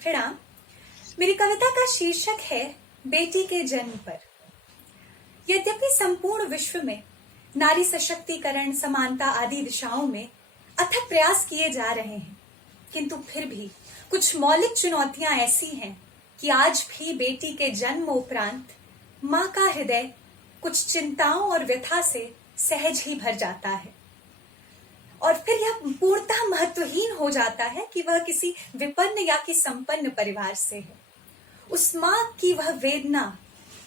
प्रणाम। मेरी कविता का शीर्षक है बेटी के जन्म पर। यद्यपि संपूर्ण विश्व में नारी सशक्तिकरण, समानता आदि दिशाओं में अथक प्रयास किए जा रहे हैं, किंतु फिर भी कुछ मौलिक चुनौतियां ऐसी हैं कि आज भी बेटी के जन्म उपरांत माँ का हृदय कुछ चिंताओं और व्यथा से सहज ही भर जाता है और फिर यह पूर्णतः महत्वहीन हो जाता है कि वह किसी विपन्न या कि संपन्न परिवार से है। उस माँ की वह वेदना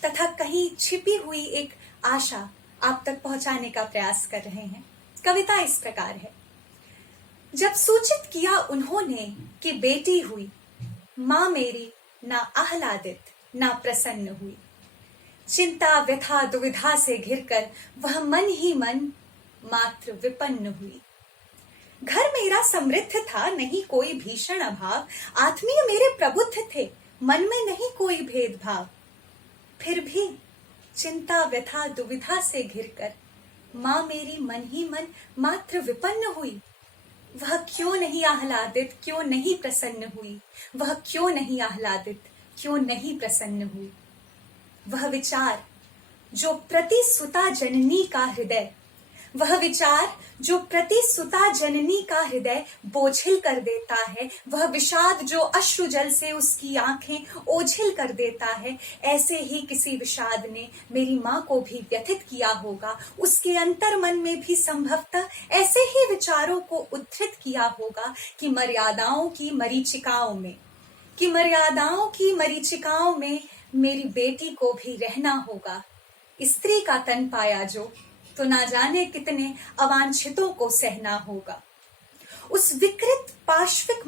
तथा कहीं छिपी हुई एक आशा आप तक पहुंचाने का प्रयास कर रहे हैं। कविता इस प्रकार है। जब सूचित किया उन्होंने कि बेटी हुई, माँ मेरी ना आह्लादित ना प्रसन्न हुई। चिंता व्यथा दुविधा से घिरकर वह मन ही मन मात्र विपन्न हुई। घर मेरा समृद्ध था, नहीं कोई भीषण अभाव। आत्मीय मेरे प्रबुद्ध थे, मन में नहीं कोई भेदभाव। फिर भी चिंता व्यथा दुविधा से घिरकर माँ मेरी मन ही मन मात्र विपन्न हुई। वह क्यों नहीं आह्लादित, क्यों नहीं प्रसन्न हुई? वह क्यों नहीं आह्लादित, क्यों नहीं प्रसन्न हुई? वह विचार जो प्रति सुता जननी का हृदय, वह विचार जो प्रति सुता जननी का हृदय बोझिल कर देता है, वह विषाद जो अश्रु जल से उसकी आंखें ओझिल कर देता है, ऐसे ही किसी विषाद ने मेरी माँ को भी व्यथित किया होगा। उसके अंतर मन में भी संभवतः ऐसे ही विचारों को उद्धृत किया होगा कि मर्यादाओं की मरीचिकाओं में मेरी बेटी को भी रहना होगा। स्त्री का तन पाया जो, तो ना जाने कितने अवांछितों को सहना होगा। उस विकृत पाश्विक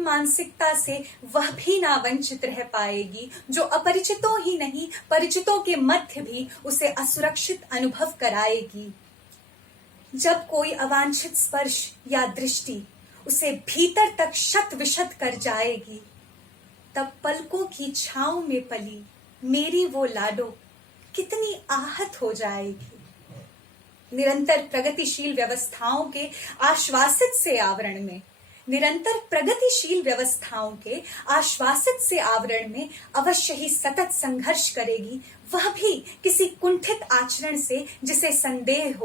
मानसिकता से वह भी ना वंचित रह पाएगी, जो अपरिचितों ही नहीं परिचितों के मध्य भी उसे असुरक्षित अनुभव कराएगी। जब कोई अवांछित स्पर्श या दृष्टि उसे भीतर तक शत विशत कर जाएगी, तब पलकों की छांव में पली मेरी वो लाडो कितनी आहत हो जाएगी। निरंतर प्रगतिशील व्यवस्थाओं के आश्वासित से आवरण में अवश्य ही सतत संघर्ष करेगी, वह भी किसी कुंठित आचरण से जिसे संदेह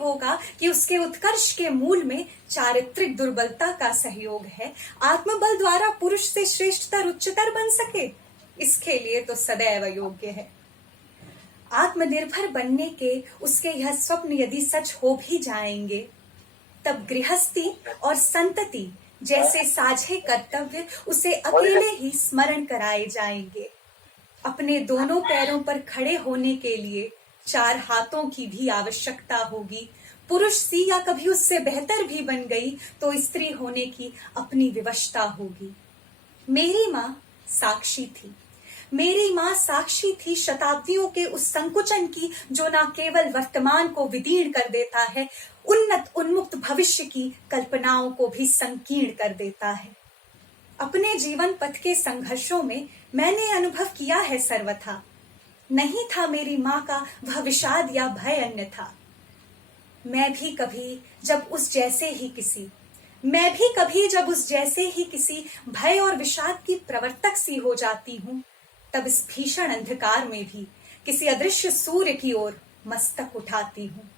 होगा कि उसके उत्कर्ष के मूल में चारित्रिक दुर्बलता का सहयोग है। आत्मबल द्वारा पुरुष से श्रेष्ठतर उच्चतर बन सके, इसके लिए तो सदैव योग्य है। आत्मनिर्भर बनने के उसके यह स्वप्न यदि सच हो भी जाएंगे, तब गृहस्थी और संतति जैसे साझे कर्तव्य उसे अकेले ही स्मरण कराए जाएंगे। अपने दोनों पैरों पर खड़े होने के लिए 4 हाथों की भी आवश्यकता होगी। पुरुष सी या कभी उससे बेहतर भी बन गई तो स्त्री होने की अपनी विवशता होगी। मेरी माँ साक्षी थी शताब्दियों के उस संकुचन की, जो न केवल वर्तमान को विदीर्ण कर देता है, उन्नत उन्मुक्त भविष्य की कल्पनाओं को भी संकीर्ण कर देता है। अपने जीवन पथ के संघर्षों में मैंने अनुभव किया है सर्वथा। नहीं था मेरी माँ का वह विषाद या भय अन्यथा। मैं भी कभी जब उस जैसे ही किसी भय और विषाद की प्रवर्तक सी हो जाती हूँ, तब इस भीषण अंधकार में भी किसी अदृश्य सूर्य की ओर मस्तक उठाती हूँ,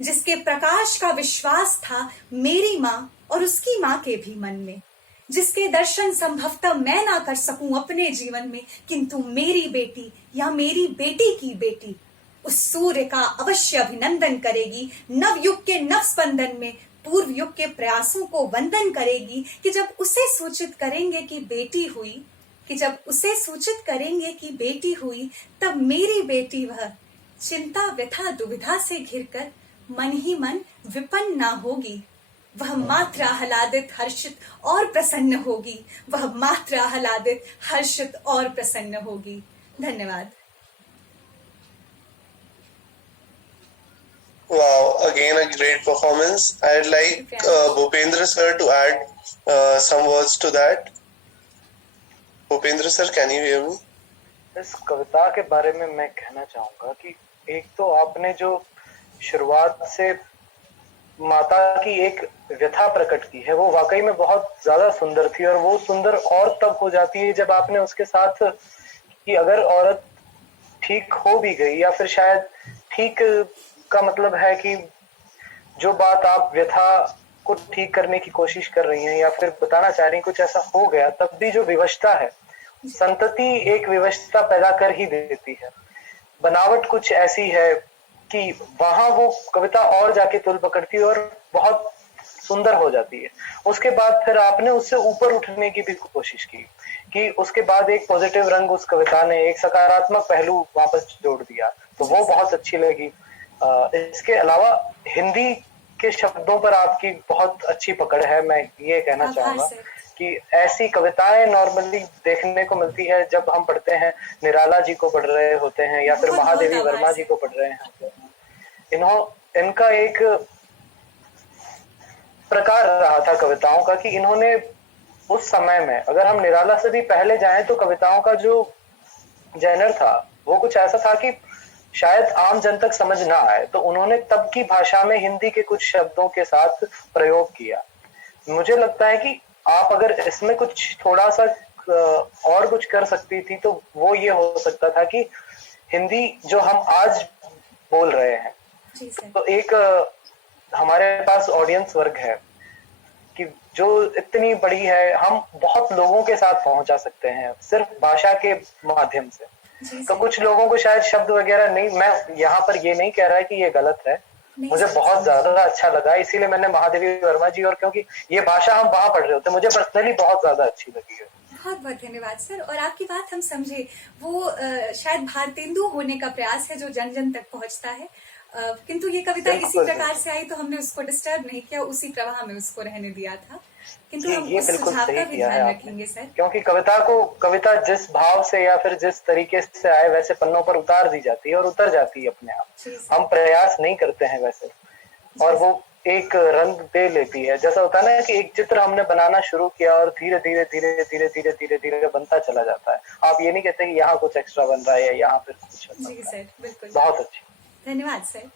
जिसके प्रकाश का विश्वास था मेरी माँ और उसकी माँ के भी मन में, जिसके दर्शन संभवतः मैं ना कर सकूं अपने जीवन में, किंतु मेरी बेटी या मेरी बेटी की बेटी उस सूर्य का अवश्य अभिनंदन करेगी। नवयुग के नव स्पंदन में पूर्व युग के प्रयासों को वंदन करेगी कि जब उसे सूचित करेंगे कि बेटी हुई, तब मेरी बेटी वह चिंता व्यथा दुविधा से घिरकर मन ही मन विपन्न ना होगी। वह मात्र आह्लादित हर्षित और प्रसन्न होगी। धन्यवाद। Wow, again a great performance. I'd like Bhupendra sir to add some words to that. Bhupendra sir, can you hear me? इस कविता के बारे में मैं कहना चाहूंगा कि एक तो आपने जो शुरुआत से माता की एक व्यथा प्रकट की है वो वाकई में बहुत ज्यादा सुंदर थी, और वो सुंदर और तब हो जाती है जब आपने उसके साथ कि अगर औरत ठीक हो भी गई, या फिर शायद ठीक का मतलब है कि जो बात आप व्यथा को ठीक करने की कोशिश कर रही हैं या फिर बताना चाह रही हैं कुछ ऐसा हो गया, तब भी जो विवशता है, संतति एक विवशता पैदा कर ही देती है। बनावट कुछ ऐसी है कि वहां वो कविता और जाके तुल पकड़ती है और बहुत सुंदर हो जाती है। उसके बाद फिर आपने उससे ऊपर उठने की भी कोशिश की कि उसके बाद एक पॉजिटिव रंग उस कविता ने, एक सकारात्मक पहलू वापस जोड़ दिया, तो वो बहुत अच्छी लगी। इसके अलावा हिंदी के शब्दों पर आपकी बहुत अच्छी पकड़ है। मैं ये कहना चाहूंगा कि ऐसी कविताएं नॉर्मली देखने को मिलती है जब हम पढ़ते हैं, निराला जी को पढ़ रहे होते हैं या फिर महादेवी वर्मा जी को पढ़ रहे हैं। इनका एक प्रकार रहा था कविताओं का कि इन्होंने उस समय में, अगर हम निराला से भी पहले जाएं तो कविताओं का जो जेनर था वो कुछ ऐसा था कि शायद आम जन तक समझ ना आए, तो उन्होंने तब की भाषा में हिंदी के कुछ शब्दों के साथ प्रयोग किया। मुझे लगता है कि आप अगर इसमें कुछ थोड़ा सा और कुछ कर सकती थी तो वो ये हो सकता था कि हिंदी जो हम आज बोल रहे हैं, तो एक हमारे पास ऑडियंस वर्ग है कि जो इतनी बड़ी है, हम बहुत लोगों के साथ पहुंचा सकते हैं सिर्फ भाषा के माध्यम से। तो कुछ लोगों को शायद शब्द वगैरह नहीं, मैं यहाँ पर ये नहीं कह रहा है कि ये गलत है, मुझे बहुत ज्यादा अच्छा लगा, इसीलिए मैंने महादेवी वर्मा जी, और क्योंकि ये भाषा हम वहां पढ़ रहे होते, मुझे पर्सनली बहुत ज्यादा अच्छी लगी है। बहुत बहुत धन्यवाद सर, और आपकी बात हम समझे। वो शायद भारतेंदु होने का प्रयास है जो जन जन तक पहुंचता है, किंतु ये कविता इसी प्रकार से आई तो हमने उसको डिस्टर्ब नहीं किया, उसी प्रवाह में उसको रहने दिया था। किंतु हम उस सुझाव का भी ध्यान रखेंगे सर, क्योंकि कविता जिस भाव से या फिर जिस तरीके से आए वैसे पन्नों पर उतार दी जाती है और उतर जाती है अपने आप। हम प्रयास नहीं करते हैं वैसे, और वो एक रंग दे लेती है। जैसा होता है ना कि एक चित्र हमने बनाना शुरू किया और धीरे धीरे धीरे धीरे धीरे धीरे धीरे बनता चला जाता है। आप ये नहीं कहते कि यहाँ कुछ एक्स्ट्रा बन रहा है या यहाँ फिर कुछ। जी सर, बिल्कुल। बहुत अच्छी, धन्यवाद सर।